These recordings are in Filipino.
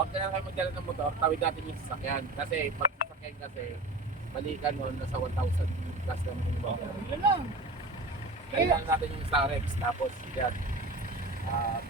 Huwag ka na kayo magdala ng motor, tawid natin yung sasakyan. Kasi pag sasakyan kasi, balikan nun, nasa 1,000 plus naman yung motor. Yun lang. Kailangan natin yung Starex, tapos yan.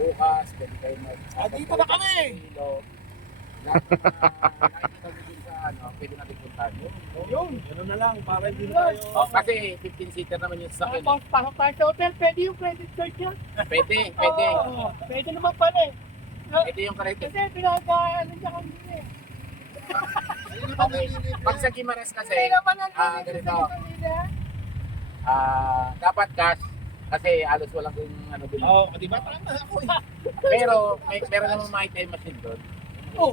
Bukas, pwede kayo Dito na kami! Lahat ng mga nakikita mo dun sa pwede natin puntahan yun. Yun. Ano na lang, para hindi na tayo. Kasi 15-seater naman yung sasakyan. Tapos, pasok tayo sa hotel, pwede yung credit card yan. Pwede. Oo, pwede naman pala eh. Pwede yung credit. Kasi pinaka-ano niya kami eh. Okay. Pag sa Gimares kasi, Hindi naman ang ganito. kanila. Dapat cash. Kasi halos walang kung ano din. Oo, di ba? Tama ako eh. Pero meron namang mga time machine doon. Oh,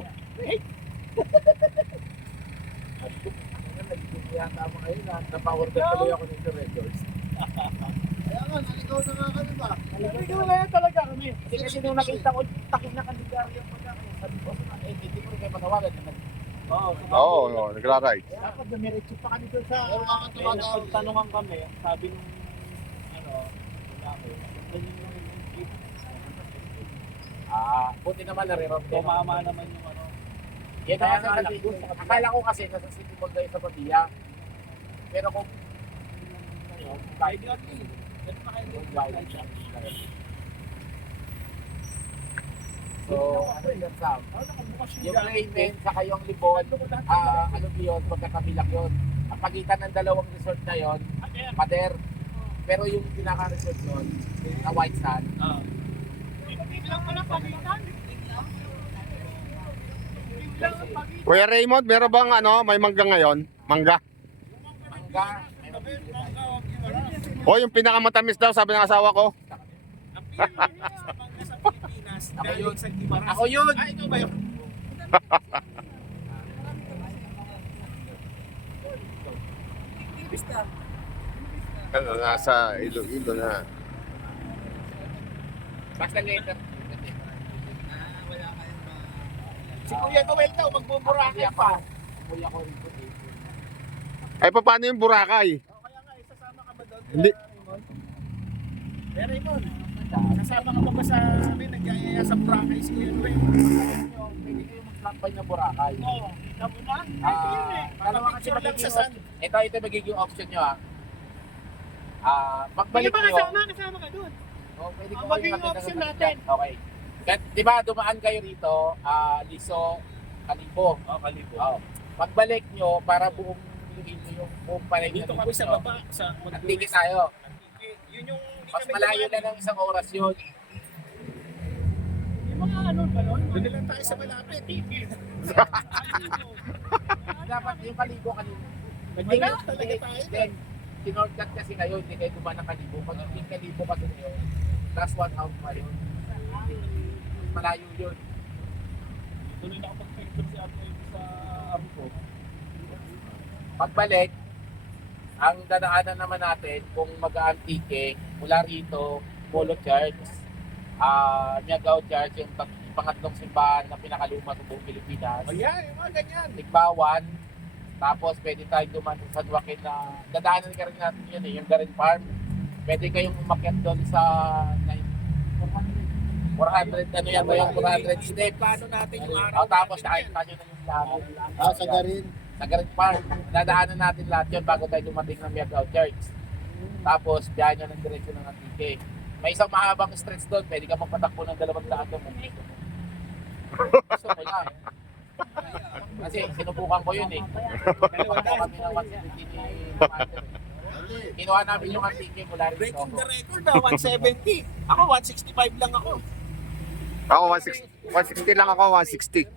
Yata mo ngayon na napower down tuloy ako ng records. Kaya nga, naligaw na nga kami ba? naligaw na yan talaga kami. Kasi nung nakita ko, takot na kandidato yung pagkakaroon. Sabi ko, hindi ko rin kayo matawagan. Oo, nagra-ride. Dapat dumiretso pa kami doon sa... Pero mga pagtanungan kami, sabi nung lalaki, Buti naman nare-rock din. tumama naman yung ano. Yan ang sasabihin ko. Akala ko kasi nasa City Mall kayo sa Padilla. Pero kung Kahit yun, ganun pa kayo kung din. wild shop. So, ano yun, Sam? Yung Raven saka yung Libon, ano yun, magkatabi lang yun. Ang pagitan ng dalawang resort na yun, Pader. Pero yung pinaka-resort yun, na White Sand, Biglang pala pagitan. Biglang pagitan. Kuya Raymond, meron bang may mangga ngayon? Mangga? Mangga, meron din tayo. O, yung pinakamatamis daw, sabi ng asawa ko. Ang Pilipinas, mangga sa Pilipinas, Ako yun. galing sa Gimaras. Ako yun! Ay, ikaw ba yun? Nasa Iloilo na. Basta later. Si Kuya Noel daw, magbuburakay pa. Kuya ko rin po dito. Ay, paano yung Boracay? Kaya nga, isasama ka ba doon? Hindi. Kuya Raymond, kasama ka ba sa amin, nagyayaya sa Boracay si Kuya Noel? Pwede kayo mag-slampay ng Boracay. Oo, tamo na. Ito yun eh. Dalawa kasi Picture lang magiging sa sun. ito magiging option nyo Hindi magbalik ba nyo. kasama ka doon? Pwede Ang ko magiging kayo makita option ng- natin. Okay. Di ba dumaan kayo rito, Liso, Kalibo. Kalibo. Oh. Pagbalik nyo para buong yung buong palay Dito kami sa baba, sa Antique tayo. Antique. Yun yung hindi Mas kami malayo na dumaan. ng isang oras yun. Yung mga ano ba nun? Doon na lang tayo sa malapit. Dapat yung Kalibo kanina. Wala talaga tayo. Then, sinortcut kasi kayo, hindi kayo dumaan ng Kalibo. Pag yung Kalibo kasi nyo, last 1 hour pa yun. Mas malayo yun. Tuloy na ako pag-picture si Ate sa amo ko. Pagbalik, ang dadaanan naman natin kung mag-aantike mula rito, Polo Church, Miagao Church, yung pangatlong simbahan na pinakaluma sa buong Pilipinas. Ayan, yung mga ganyan. Tikbawan, tapos pwede tayo dumaan sa San Joaquin na dadaanan ka rin natin yun yung Garin Farm. Pwede kayong umakyat doon sa 400, ano yan ba yung 400 step. Plano natin yung araw. Tapos nakita nyo na yung plano. Sa Garin. Sa Garin Farm, dadaanan natin lahat yun bago tayo dumating ng Miagao Church. Tapos biyahe nyo ng diretsyo ng Antique. May isang mahabang stretch doon, pwede ka magpatakbo ng 200 doon. Gusto ko lang. Kasi sinubukan ko yun eh. Dalawa kami ng 170 ni Commander. Kinuha namin yung Antique mula rin Breaking dito. the record na, 170. Ako, 165 lang ako. Ako, 160 lang ako, 160.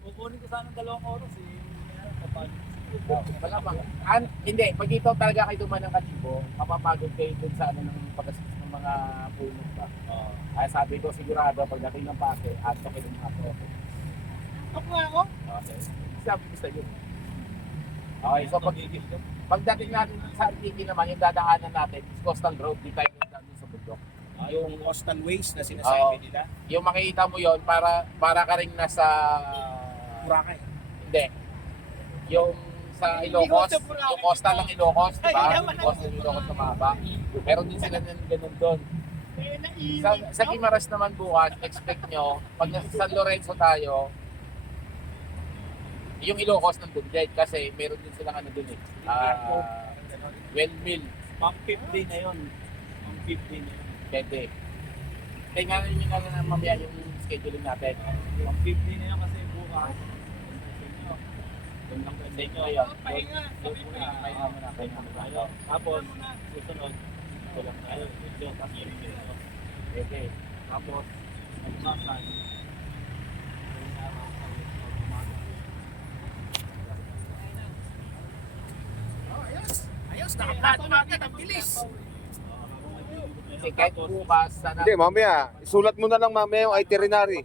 Kukunin ko sana ng 2 oras eh. Wala bang? Hindi, pag dito talaga kayo dumaan ng Kalibo, mapapagod kayo dun sa ano ng pagkasis ng mga puno pa. Kaya sabi ko sigurado pagdating ng Pasay, ato kayo ng mga profe. Ako nga ako. Okay. Sabi ko sa iyo. Okay, so pagdating natin sa Antique naman, yung dadaanan natin is Coastal Road, di tayo dadaanan sa bundok. Yung coastal ways na sinasabi nila. Yung makikita mo yon para ka rin nasa Boracay. hindi. Yung sa Ilocos, yung coastal ng Ilocos, di ba? Ay, naman. Yung coastal ng Ilocos na mahaba. Meron din sila ng ganun doon. Kaya Sa naiwan. Guimaras naman bukas, expect nyo, pag nasa San Lorenzo tayo, Yung Ilocos nandun din kasi meron din silang ano dun eh. Well mill. Pang 50 na yun. Pang 50 na yun. Pwede. Tingnan nyo na lang mamaya yung scheduling natin. Pang 50 na yun kasi bukas. Doon lang sa inyo yun. Pahinga. Doon muna. Pahinga muna. Pahinga muna. Tayo. Tapos, susunod, tulog tayo. Video, tapos yung video. Pwede. Tapos, Magkakan. Ayos, nakaplato na agad. Ang bilis. kasi kahit bukas, sana. Hindi, mamaya. Isulat mo na lang mamaya yung itinerary.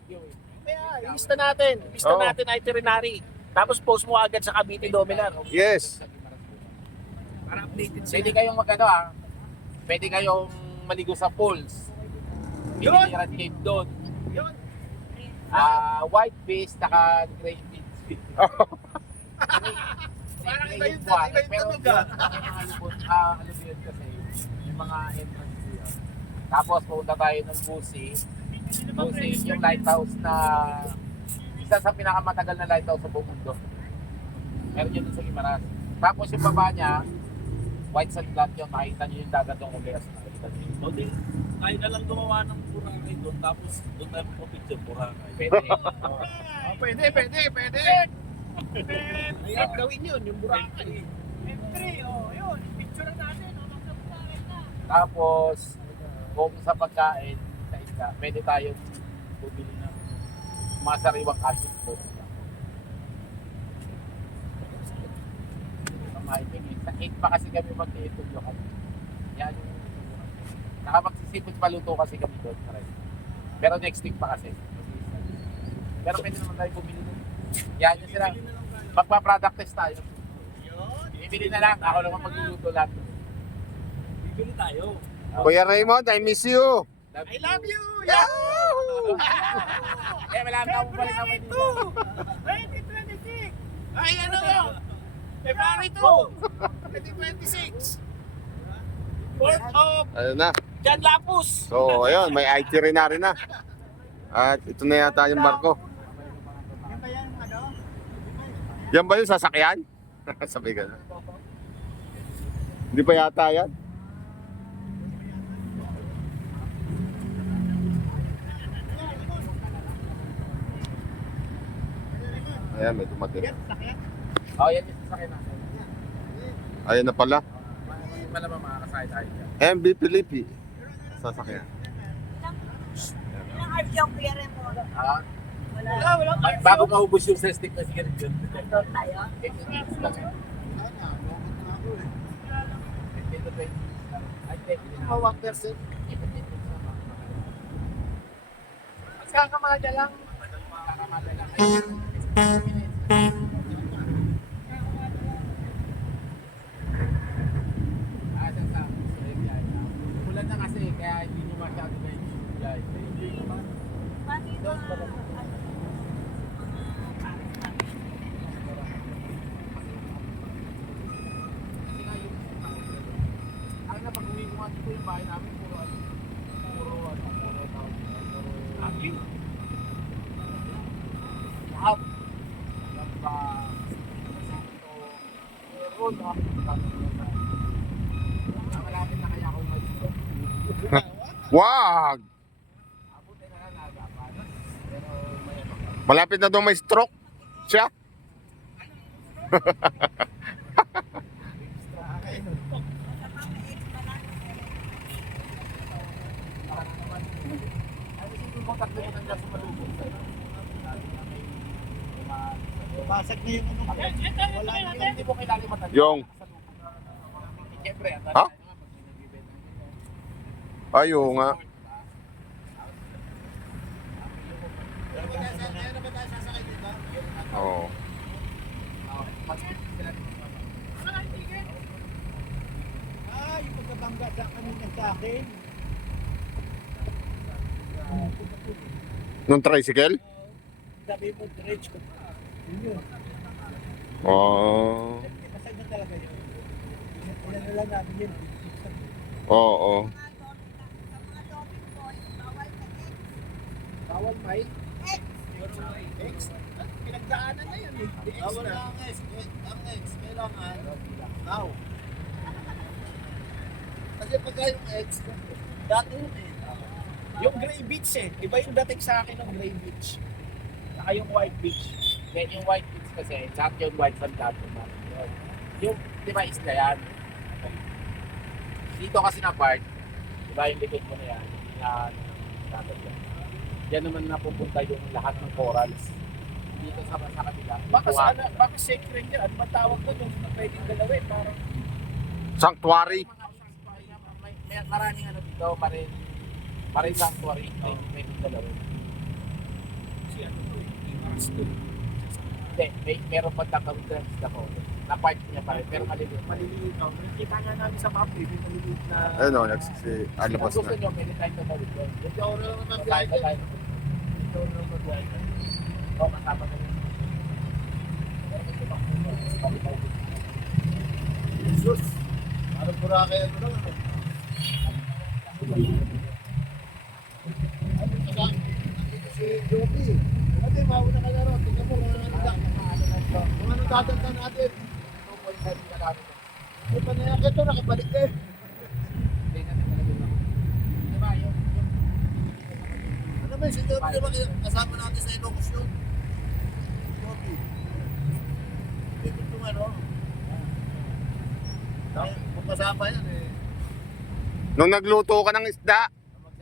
Kaya, ilista natin. Ilista Oo. natin itinerary. Tapos post mo agad sa Cavite Dominar. Yes. Para updated Pwede kayong magano pwede kayong maligo sa pools. Yun! Piniran Cape doon. Yun. White fish, naka gray fish. Parang Gray iba yung yung water, iba yung pero tunog, ah. yung mga alubyon kasi, yung mga entrance yun. Tapos pumunta tayo ng Busi. Busi, yung lighthouse na isa sa pinakamatagal na lighthouse sa buong mundo. Meron yun sa Guimaras. Tapos yung baba niya, white sand flat yun, makikita nyo yung dagat ng Ulias. O di, tayo na lang gumawa ng Boracay doon. Tapos doon tayo magpapicture Boracay. Pwede. Pwede. Ayan, gawin yun, yung Boracay. M3, yun. Picture natin. Magkabukaran na. Tapos, kung sa pagkain, sa isla, pwede tayong bumili ng mga sariwang cottage food. Sa 8 pa kasi kami mag-iitulyo kami. Yan yung nakapagsisipot paluto kasi kami doon. Pero next week pa kasi. Pero pwede naman tayo bumili doon. Yan yung sila. Magpa-product test tayo. Bibili na lang. Ako naman magluluto lahat. Bibili tayo. Kuya Raymond, I miss you. I love you! Yahoo! Eh, wala na akong balik naman dito. 2026! Ay, ano yun? February 2, 2026. 4th of Ayun na. Jan Lapus. So, ayun, may itinerary na. At ito na yata yung barko. Yan ba yan, ano? Yan ba yung sasakyan? Sabi ka na. Hindi pa yata yan. Ayan, may dumating. Yan, sakyan. Oh, yan yung sasakyan natin. Ayan na pala. Malamang makakasakay tayo dyan. MB Pilipi. Sasakyan. Ilang hours yung Kuya Raymond? Ah, Wala. bago maubos yung sa stick na sigaret yun. Doon tayo? 15 minutes lang yan. 15 to 20 minutes lang. Ay, 10 Oh, 1%. Mas kakamada lang. Kakamada lang. 15 minutes. Ulan na kasi, kaya hindi nyo masyado na yung biyay. Bakit ba? Ang napag-uwi ko nga dito yung bahay namin, puro tao. Lagi. Lahat. Hanggang pa, meron ha. Malapit na kaya akong mag-stop. Wag! Abutin na lang agapan. Pero may ano. Malapit na daw may stroke siya. Basag na yung ano. Wala hindi mo kailangan matanda. Yung. Siyempre, ang Ha? Ayo nga. Oo. Yung pagkabangga sa kanina sa akin. Nung tricycle? Sabi mo, diretso ko. Yun. Oo. Basag na talaga yun. Ilan na lang namin yun. Oo. Sa mga doping boys, bawal na X. Bawal may. X. X. Pinagdaanan na yun eh. X Wala na. ang X. Ang X, kailangan now. Kasi pagka yung X, dati yun eh. Yung Gray Beach eh. Iba yung dating sa akin ng Gray Beach. Saka yung White Beach. Then yung white beach kasi, tsaka yung white sand dato na. Yung, di ba, isla yan? Dito kasi na part, di ba yung likod mo na yan, yan, dapat yan. Yan naman napupunta yung lahat ng corals. Dito sa kabila. Baka sa ano, baka sacred yan. Ano ba tawag doon yung pwedeng galawin? Parang Sanctuary. May maraming ano dito, marine sanctuary, may dalawin. si ano to eh. Yung Mars to. Hindi, meron pa tatawid na isla ko. Na part niya pa rin, pero maliliit. Maliliit ako. Nakikita nga namin sa map eh. May maliliit na... Ayun o, alabas Kung gusto na. nyo, pwede tayo tatawid doon. Hindi ako na lang Tayo mag-biyahe. na tayo. Ito na lang mag-biyahe. Oo, kasama ko yun. Pero may tumakbo mo. Balik-balik. Jesus. Parang Boracay ano lang ano. Ano kasama? Nandito si Joby. Ate, mauna ka na ron. Tingnan mo kung anong dadanda natin. 2.7 ka namin. Ay, panayak ito, nakabalik eh. Hindi na talaga yun. Di ba, yun? Ano ba si Joby diba kasama natin sa Ilocos yun? Joby. Dito itong ano. Kung kasama yan eh. Nung nagluto ka ng isda,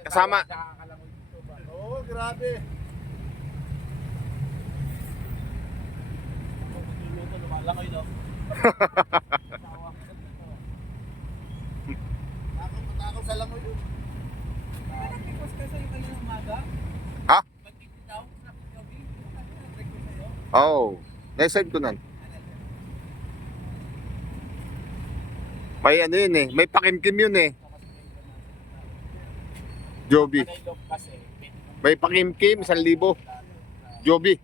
kasama. Nakakalangoy dito ba? Oo, grabe. Magluluto, lumalaki no? Takot sa langoy yun. Ha? Oo. Nasend ko na. May ano yun eh. May pakimkim yun eh. Joby. Panaylog kasi. May pakimkim, 1,000. Joby.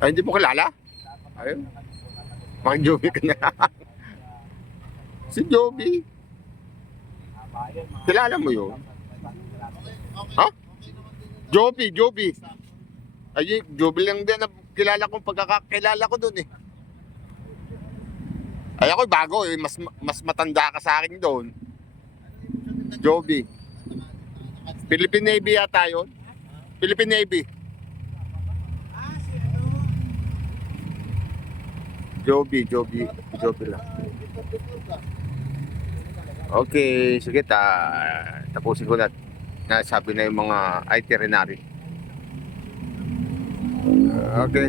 Ay, hindi mo kilala? Ayun. Joby ka na. Si Joby. Kilala mo yun? Ha? Joby. Ay, Joby lang din na kilala ko pagkakakilala ko doon eh. Ay ako bago eh, mas matanda ka sa akin doon. Joby. Philippine Navy yata yun. Philippine Navy. Joby lang. Okay, sige tapusin ko na. Nasabi na yung mga itinerary. Okay.